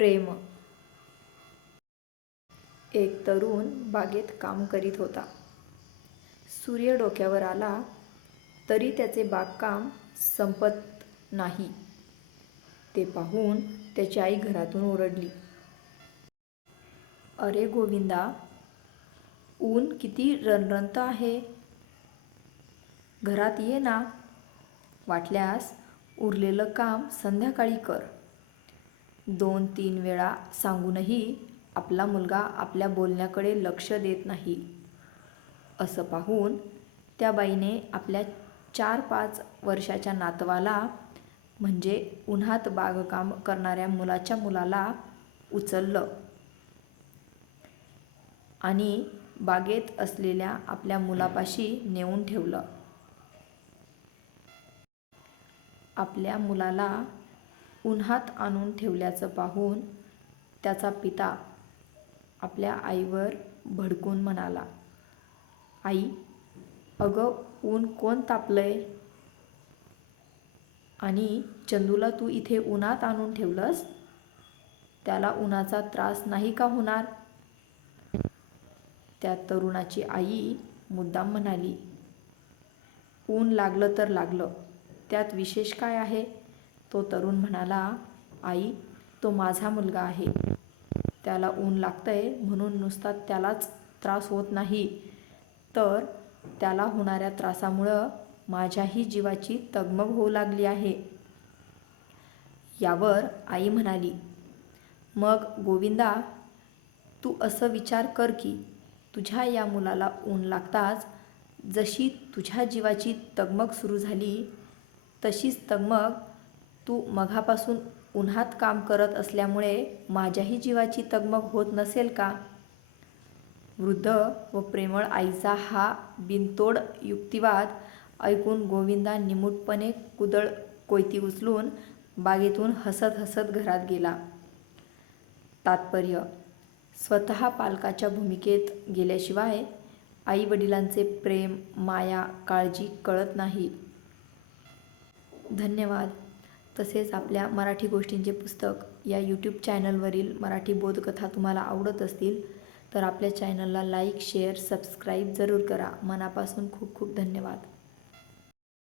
प्रेम. एक तरुण बागेत काम करीत होता. सूर्य डोक्यावर आला तरी त्याचे बागकाम संपत नाही. ते पाहून त्याची आई घरातून ओरडली. अरे गोविंदा ऊन किती रणरणत आहे. घरात ये ना. वाटल्यास उरलेलं काम संध्याकाळी कर. दोन तीन वेळा सांगूनही आपला मुलगा आपल्या बोलण्याकडे लक्ष देत नाही. असं पाहून त्या बाईने आपल्या चार पाच वर्षाच्या नातवाला म्हणजे उन्हात बागकाम करणाऱ्या मुलाच्या मुलाला उचललं आणि बागेत असलेल्या आपल्या मुलापाशी नेऊन ठेवलं. आपल्या मुलाला उन्हात आणून ठेवल्याचं पाहून त्याचा पिता आपल्या आईवर भडकून म्हणाला आई अगं ऊन कोण तापलंय? आणि चंदूला तू इथे उन्हात आणून ठेवलंस? त्याला उन्हाचा त्रास नाही का होणार? त्या तरुणाची आई मुद्दाम म्हणाली ऊन लागलं तर लागलं त्यात विशेष काय आहे? तो तरुण म्हणाला आई तो माझा मुलगा आहे. त्याला ऊन लागतंय म्हणून नुसता त्यालाच त्रास होत नाही. तर त्याला होणाऱ्या त्रासामुळं माझ्याही जीवाची तगमग होऊ लागली आहे. यावर आई म्हणाली मग गोविंदा तू असं विचार कर की तुझ्या या मुलाला ऊन लागताच जशी तुझ्या जीवाची तगमग सुरू झाली तशीच तगमग तू मघापासून उन्हात काम करत असल्यामुळे माझ्याही जीवाची तगमग होत नसेल का? वृद्ध व प्रेमळ आईचा हा बिनतोड युक्तिवाद ऐकून गोविंदा निमूटपणे कुदळ कोयती उचलून बागेतून हसत हसत घरात गेला. तात्पर्य स्वतः पालकाच्या भूमिकेत गेल्याशिवाय आई वडिलांचे प्रेम माया काळजी कळत नाही. धन्यवाद. तसेच आपल्या मराठी गोष्टींचे पुस्तक या यूट्यूब चॅनलवरील मराठी बोधकथा तुम्हाला आवडत असतील तर आपल्या चॅनलला लाईक शेअर सबस्क्राईब जरूर करा. मनापासून खूप खूप धन्यवाद.